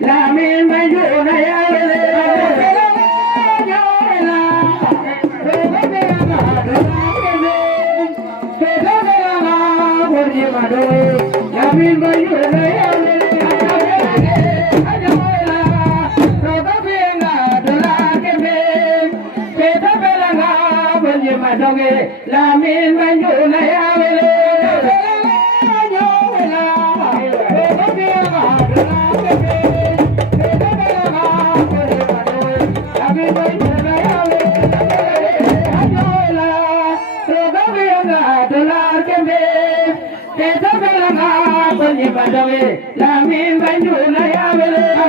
Lamin Manjuna Yale, Lamin Manjuna Yale, Lamin Manjuna Yale,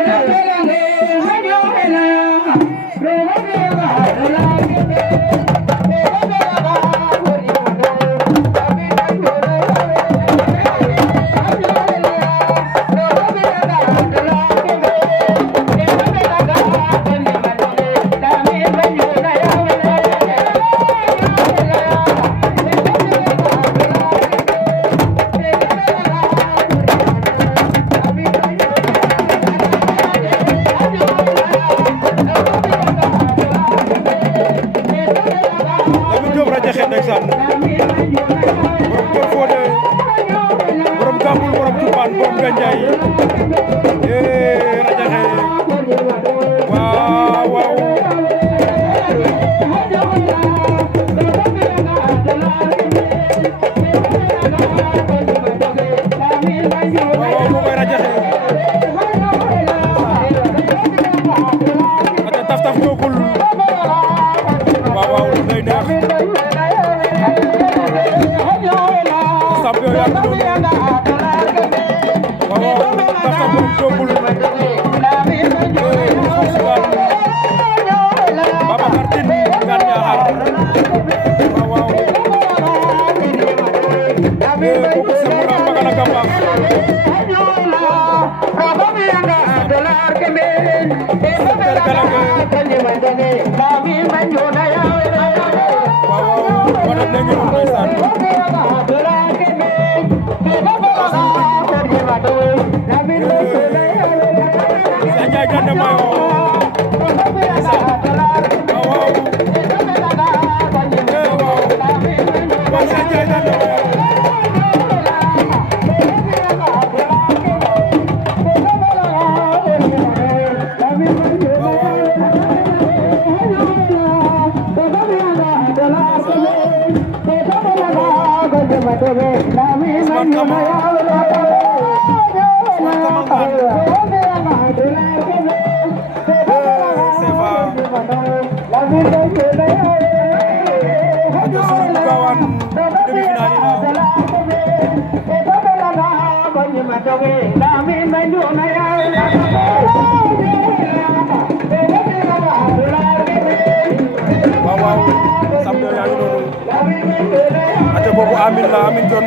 Amin John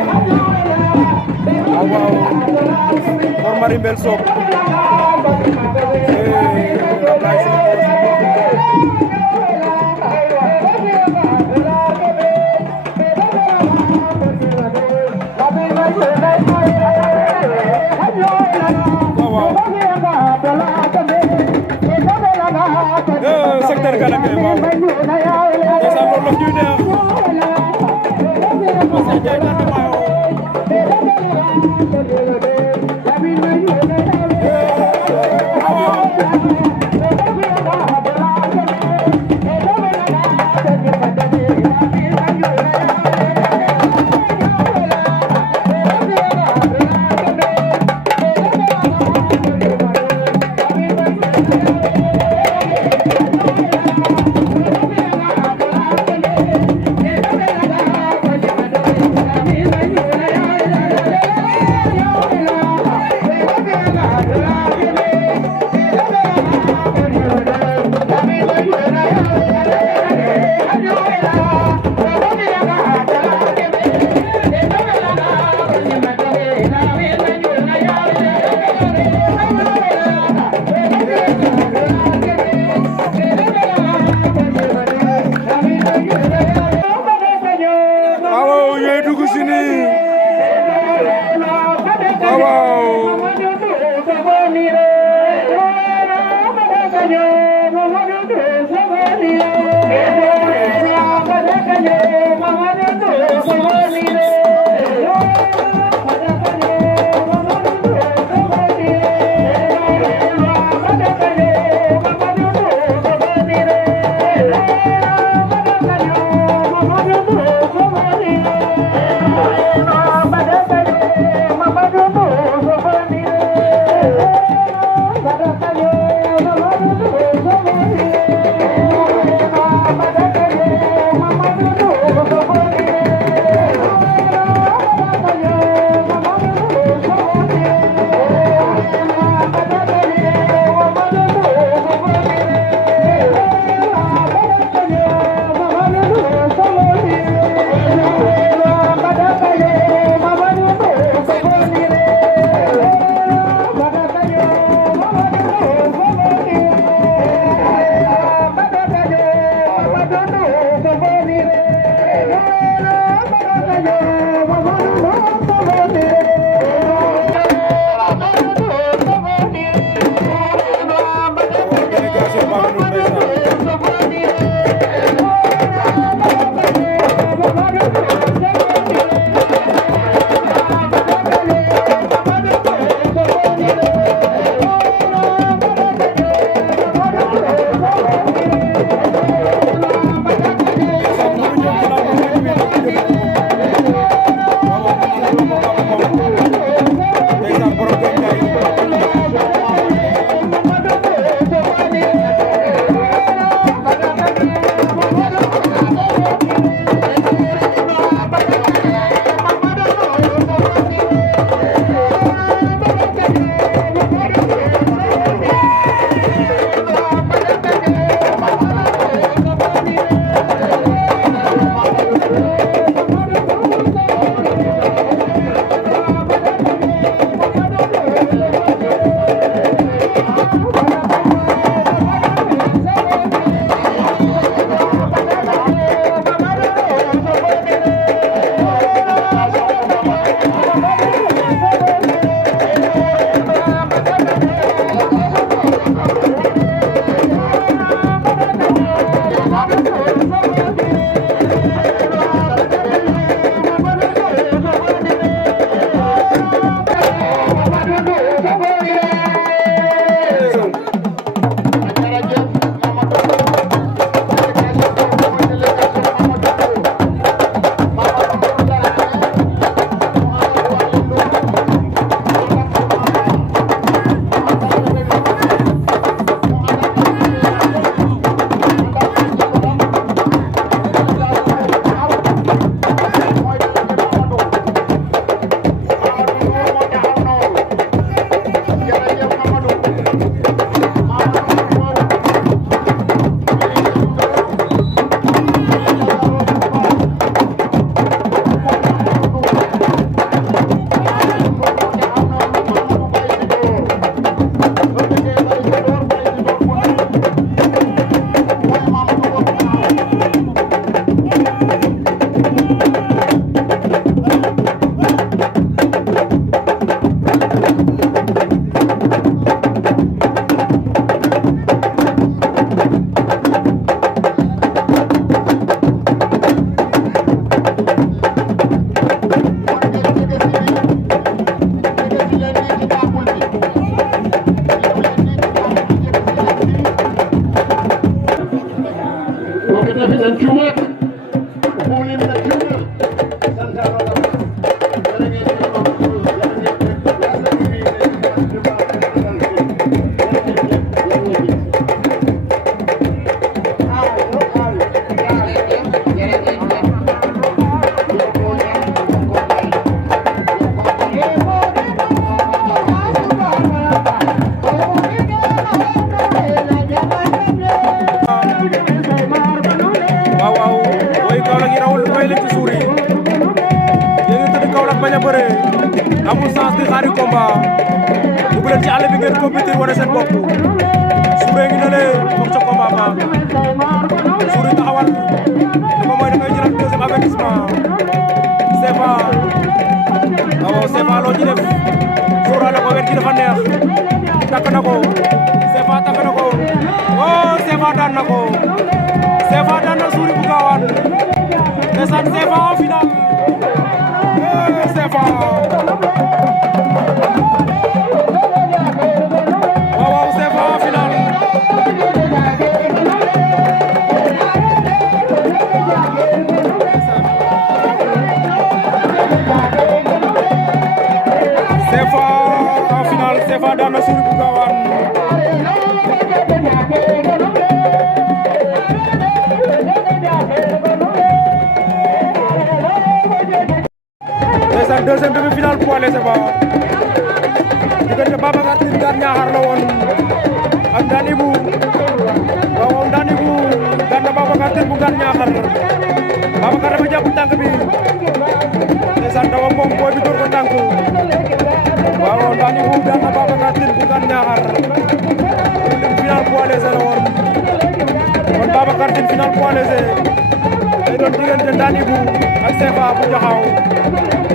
waaw for Marie Mbel Sock secteur Galake waaw dèjà loolu la ñuy neex bëre amul sens di xaari combat dugg leen ci àll bi ngeen compétir wane seen bopp Souré ngi ne foog ca combat ba Souré taxawal li ko mooy dafay jël deuxième avertissement CFA waaw CFA loo ci def sóoraale ko wet gi dafa neex takk na ko CFA takk na ko oh CFA daan na ko CFA daan na Souré bu Gawane ndeysaan CFA en finale CFA waaw CFA en finale CFA en finale CFA daan na Souré bu Gawane deuxième demi-finale poids léger ba diggante Babacar Tine Ngane Niakhar la woon ak Ndane Ibou waaw Ndane Ibou daan na Babacar Tine bu Ngane Niakhar Babacar dafa jàpp tànk bi ndeysaan dawa moom booy bi door ko tànk waaw Ndane Ibou daan na Babacar Tine bu Ngane Niakhar demi-finale poids léger la woon kon Babacar Tine finale poids léger day doon diggante Ndane Ibou ak CFA bu Jaxaaw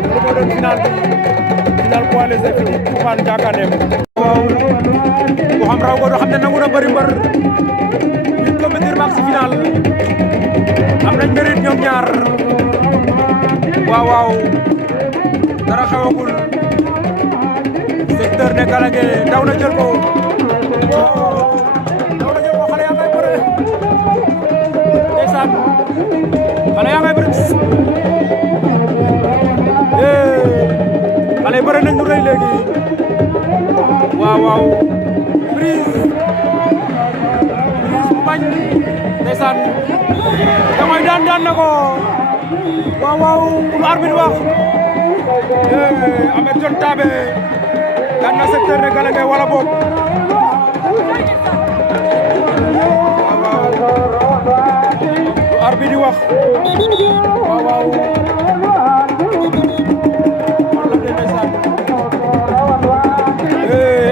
loolu moo doon final bi final poids léger fi ci Toufane Diakandem waaw ku xam raw go do xam ne nangu na bëri mbër ñu compétir max si final am nañ mérite ñoom ñaar waaw waaw dara xewagul secteur ne Galangué daw na jël ko daw na jël ko xale yaa ngay bëre ndeysaan xale yaa ngay bëre xale yi bëre nañ lu rëy léegi waaw waaw prise bu bañ ndeysaan da koy daan na ko waaw waaw lu arbitre wax Ahmed John Tabé daan na secteur ne Galangué wala boog waaw waaw lu arbitre wax waaw waaw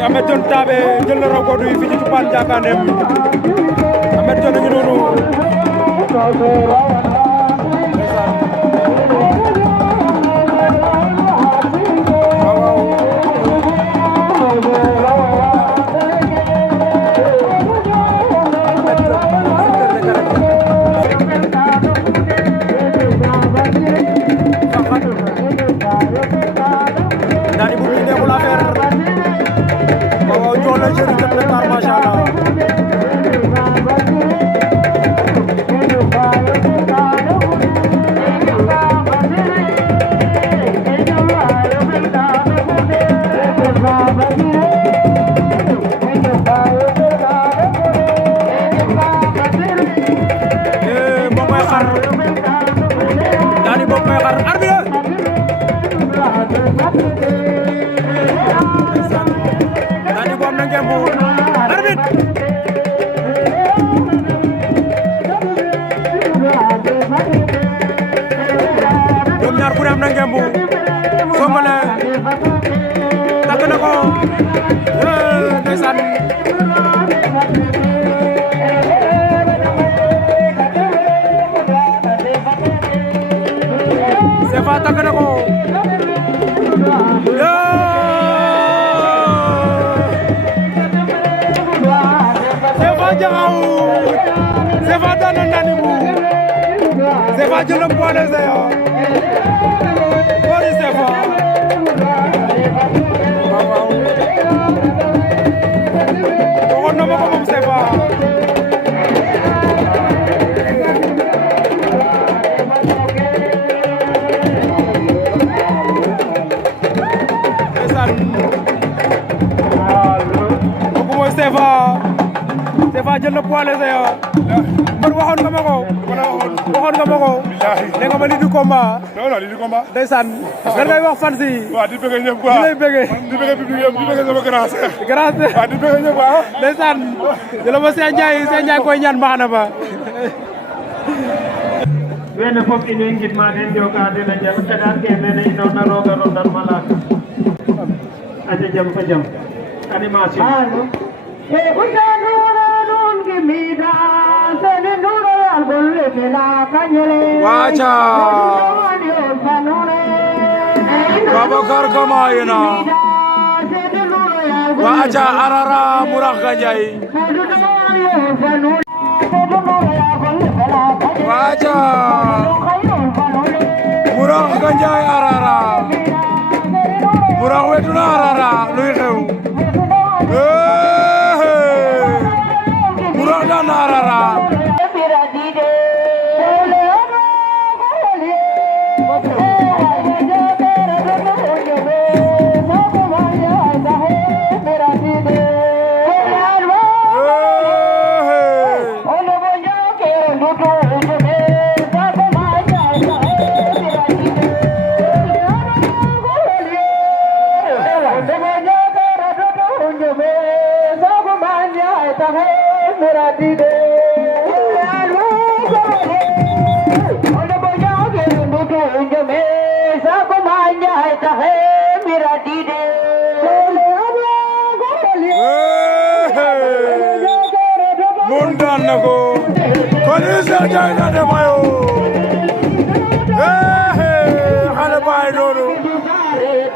Ahmed John Tabé jël na raw gàddu yi fii ci Toufane Diakandem Ahmed John a ngi noonu Ndane Ibou mi neexul affaire waaw jox la jëri def na tar macha Allah moo koy xar Ndane Ibou koy xar arbitre Ndane Ibou am na ngemb arbitre ñoom ñaar ku ne am na ngemb Songone takk na ko ndeysaan CFA takk na ko CFA Jaxaaw CFA daan na Ndane Ibou CFA jël na poids léger boori CFA waaw waaw waxoon na ma ko moom CFA ndeysaan kooku mooy CFA jël na poids léger man waxoon nga ma ko waxoon nga ma ko ne nga ma lii du combat non non lii du combat ndeysaan lan ngay wax fan si waaw di bëgg ñëpp quoi di lay bëggee di bëgg public yëpp di bëgg sama grand frère waaw di bëgg ñëpp quoi ndeysaan jëla ma Seen Njaay koy ñaan baax na ba wene fof ine ngidma den joka den a jam xeɗan ke mene inoorna roog a rodan malaka aja jam fa jam animation e usanura nun gimida sene nura algolle bela kanyele wacha Babakar Kamayena wacha arara Murah Ganjai wacha Murah Ganjai arara Murah weduna arara luy xew Murah dan arara Mundan nako, konisel jayna de mayo. Xale bay noonu,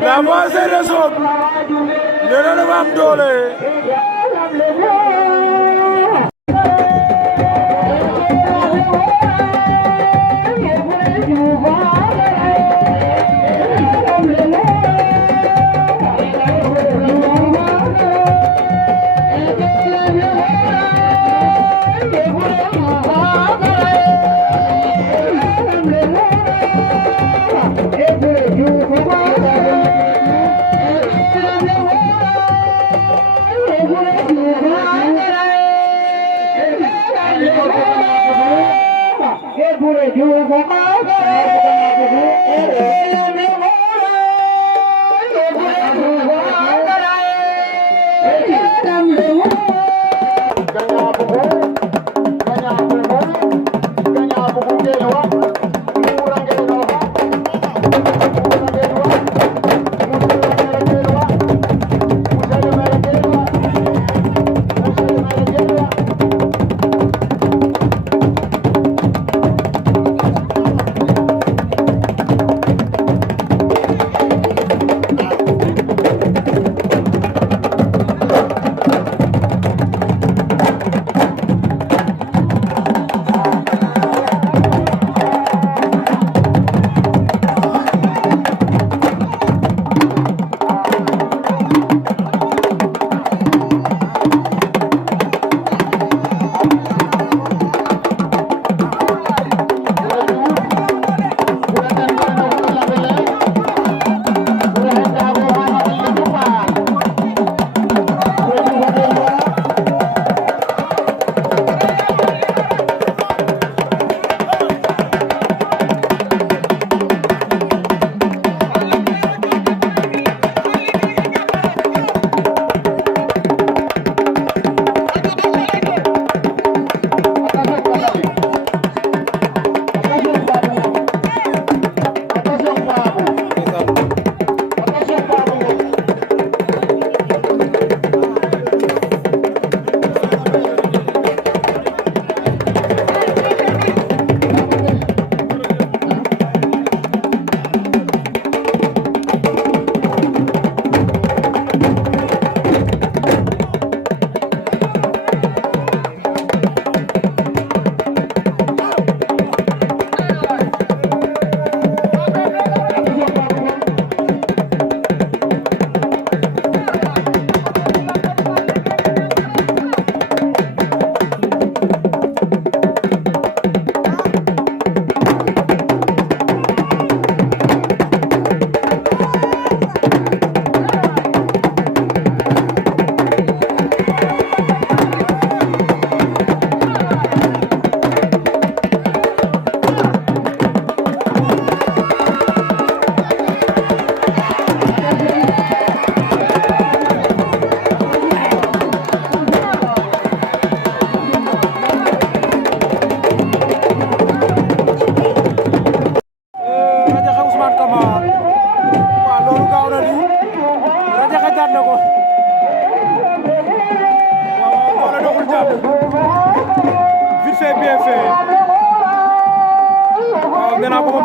la voix de son, nena na am doole.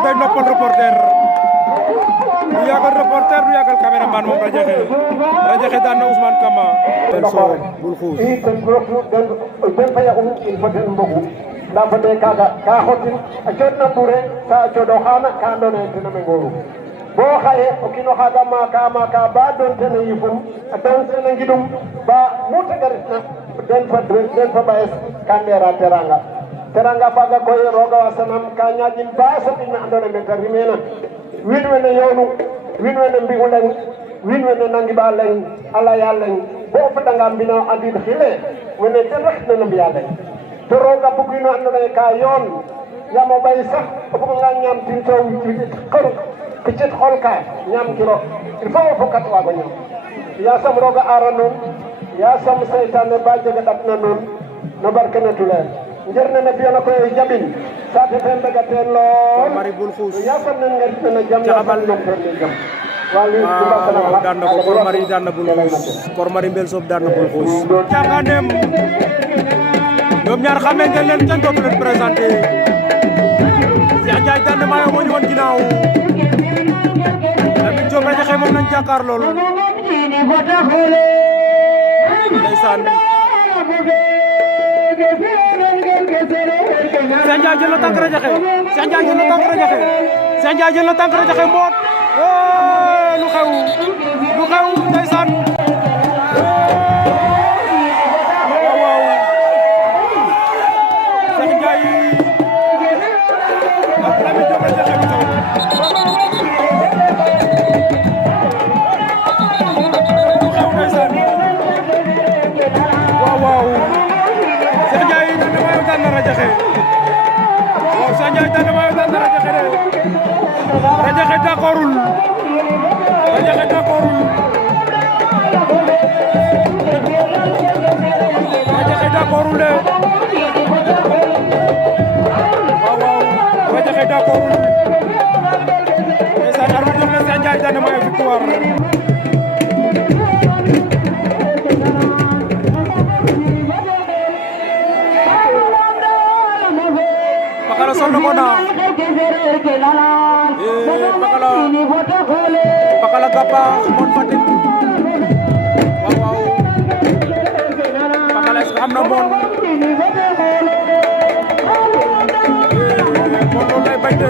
day noppal reporter du yàggal reporter du yàggal caméraman moom Radiakhé daan na Ousmane Kama Belso bul xuus i den fa yaxum il faut ten mbogu nda fode kaga ka xotin a cooɗna ɓure sa a cooɗo xaana ka andoona yee ten a mengooru bo xaye o kiin oxaaga maaka ba doon ten a yifum a doon ten a ngidum ba mu tega retna den fa ɓayes ka ndeera teranga faaga koy rooga wasanam ka ñaƴin ba soɓin me andoona yee me ta rimeena wiin wene yoonu wiin wene mbi'u leŋ wiin wene nangiɓa leŋ a laya leŋ bo o fadanga mbina andid xile wene ten rek nene mbi'a leŋ to rooga bugino andoona yee ka yoon yaam o ɓay sax o buganga ñaamtin to picit xol ka ñaamkiro il faut o fokat waago ñaam yasam rooga aara nuun yasam seytaane ba jega ɗat na nuun no barke ne tuleer njer nene fiyona koy jaɓin saate fe mbega teen lool mari bul xuus yasam nen ngerit nene jam yasam nom teen ne jam daan na ko Kor Mari daan na bul xuus Kor Mari Mbel Sob daan na bul xuus Thianganem ñoom ñaar xamee ngeen leen kenn dootu leen présenté Cheikh Ndiaye daan na maayo moo ñu woon ginnaaw Lamine Diop Radiakhé moom lañ jàkkaar lool ndeysaan Cheikh Ndiaye jël na tànk Radiakhé Cheikh Ndiaye jël na tànk Radiakhé Cheikh Ndiaye jël na tànk Radiakhé mboot lu xew ndeysaan waaw Cheikh Ndiaye ak Lamine Diop Radiakhé lu xew ndeysaan waaw Cheikh Ndiaye daan na maayo daan na Radiakhé waaw Cheikh Ndiaye daan na maayo daan na Radiakhé de Radiakhé d'accordul Radiakhé d'accordul de waaw Radiakhé d'accordul ndeysaan arbitre jox na Cheikh Ndiaye daan na maayo victoire Pakala sol na ko na Pakala Gapa mon Fatick waaw Pakala est-ce que am na mon loolu lay bañ de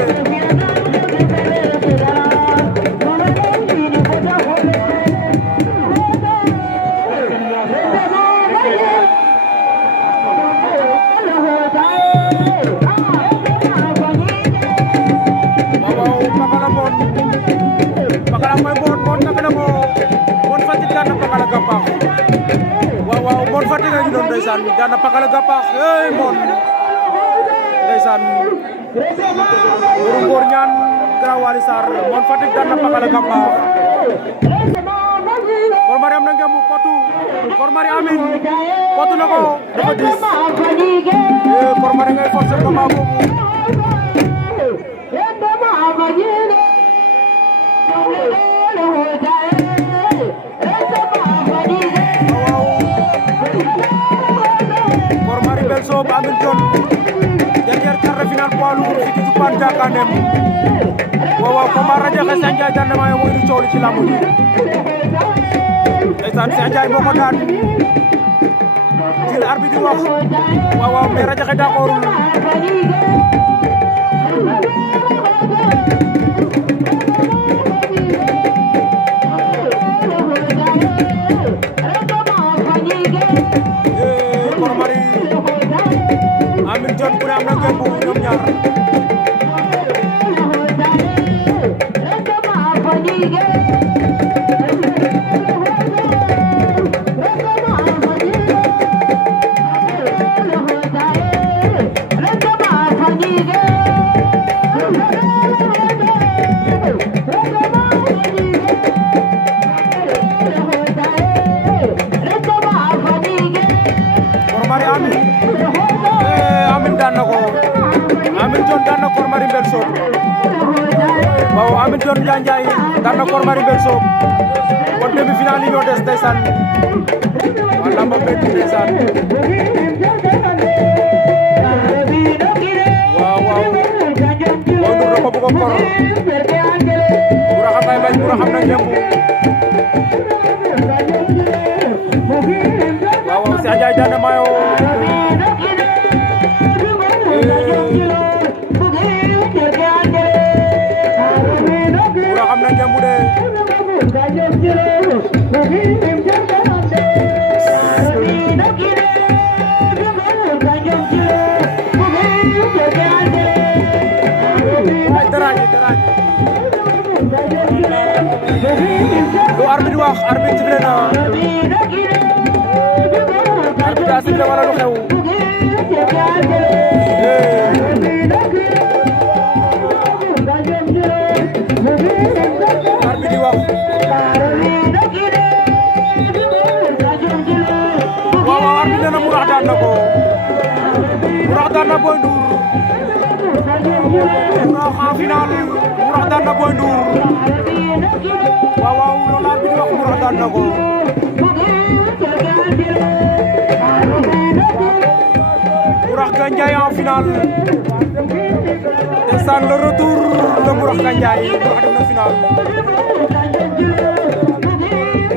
ndeysaan daan na Pakala Gapa hey mon ndeysaan Ngor ñaan Grand Waly Sarr mon Fatick daan na Pakala Gapa Kor Mari am na ngemu kotu Kor Mari amin kotu na ko dafa dis Kor Mari ngay forcer combat boobu Kor Mari Mbel Sob Amine Dione dernier quart de finale poids lourd fii ci Dioupane Thianganem waaw combat Radiakhé Cheikh Ndiaye daan na maayo mooy du coow li ci lamb ji ndeysaan Cheikh Ndiaye moo ko daan ci arbitre di wax waaw mais Radiakhé d'accordul Kor Mari Amine Dione ku ne am na ngeen bu ñoom ñaar Kor Mari Amine daan na ko Amine Dione daan na Kor Mari Mbel Sob waaw Amine Dione Ndiaye daan na Kor Mari Mbel Sob kon demi-finale yi ñoo des ndeysaan waa lamba mbedd ndeysaan waaw Bokor Burax ngay bañ Burax am na ngemb waaw waaw Cheikh Ndiaye daan na mayo Burax am na ngemb de lu arbitre wax arbitre sifflé na arbitre daa sifflé wala lu xew arbitre di wax waaw arbitre na Burax daan na ko Burax daan na Boy Ndour Burax en final Burax daan na Boy Ndour waaw waaw loolu arbitre wax Burax daan na ko Burax Gandiaye en finale ndeysaan le retour de Burax Gandiaye Burax dem na finale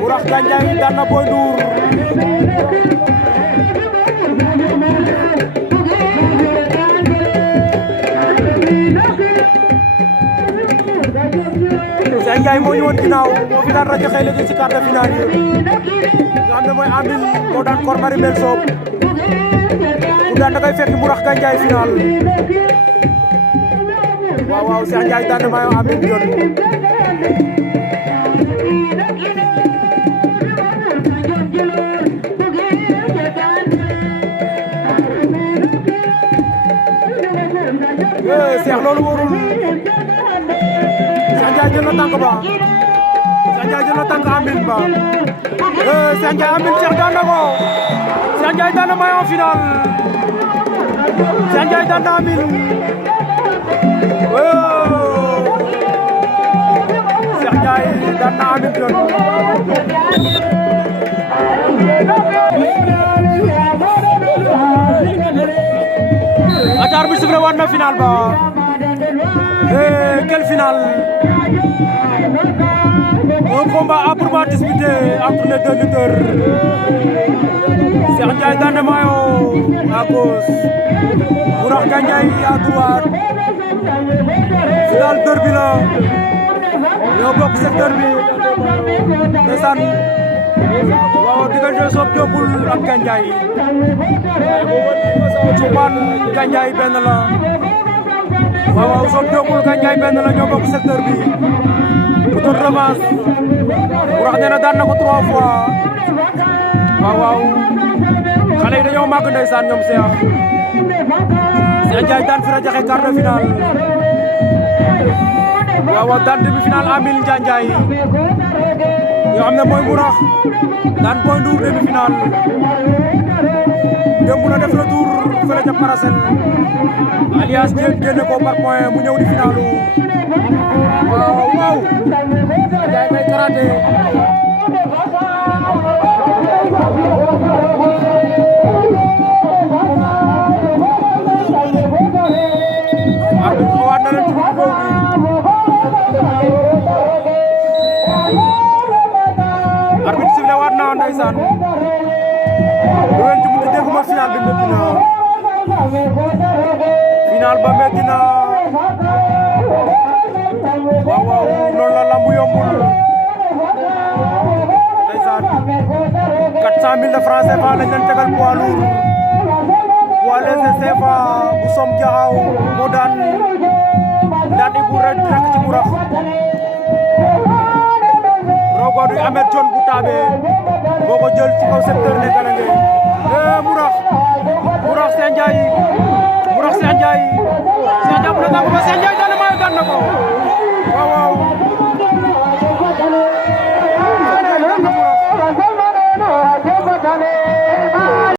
Burax Gandiaye daan na Boy Ndour Cheikh Ndiaye moo ñëwoon ginnaaw moo fi daan rajo xëy léegi ci quart de finale yi nga xam ne mooy Ambil moo daan Kor Mari Mbel Soob ku daan da koy fekk Burax Gandiaye final waaw waaw Cheikh Ndiaye daan na mayo Ambil yoon Cheikh loolu warul Cheikh Ndiaye jël na tànk ba Cheikh Ndiaye jël na tànk Ambil ba Cheikh Ndiaye Ambil Cheikh daan na ko Cheikh Ndiaye daan na mayo en final Cheikh Ndiaye daan na Ambil Cheikh Ndiaye daan na Ambil yoon atar bi sifflé waat na final ba quel final un combat âprement disputé entre les deux lutteurs Cheikh Ndiaye daan na mayo à gauche Burax Gandiaye à droite final derby la ñoo bokk secteur bi ndeysaan waaw diggante Sob Diopul ak Gandiaye Cumbaan Gandiaye benn la waaw Sob Diopul Gandiaye benn la ñoo bokk secteur bi pour revanche Burax nee na daan na ko 3 fois waaw xale yi dañoo màgg ndeysaan ñoom Cheikh Ndiaye daan fi rajaxe quart de finale waaw daan demi finale Ambil Ndiaye yoo xam ne mooy Burax daan Boy Ndour demi finale démb la def retour fële ca Paracel alias génne ko par point mu ñëw di finalu waaw Ndiaye ngay karaté arbitre xawaat na leen ci boobu arbitre sifflé waat na ndeysaan lu leen ci mujj dégguma final bi métti na final ba métti na waaw waaw loolu la lambu yombul ndeysaan 400 000 de francs CFA lañ leen tegal poids lourd poids léger CFA bu som jaxaw moo daan Ibu ren direct ci Burax rogo du Amet John bu taabe boo ko jël ci kaw secteur ne galange Burax Cheikh Ndiaye Burax Cheikh Ndiaye bu na ko Cheikh Ndiaye daan na ko waaw waaw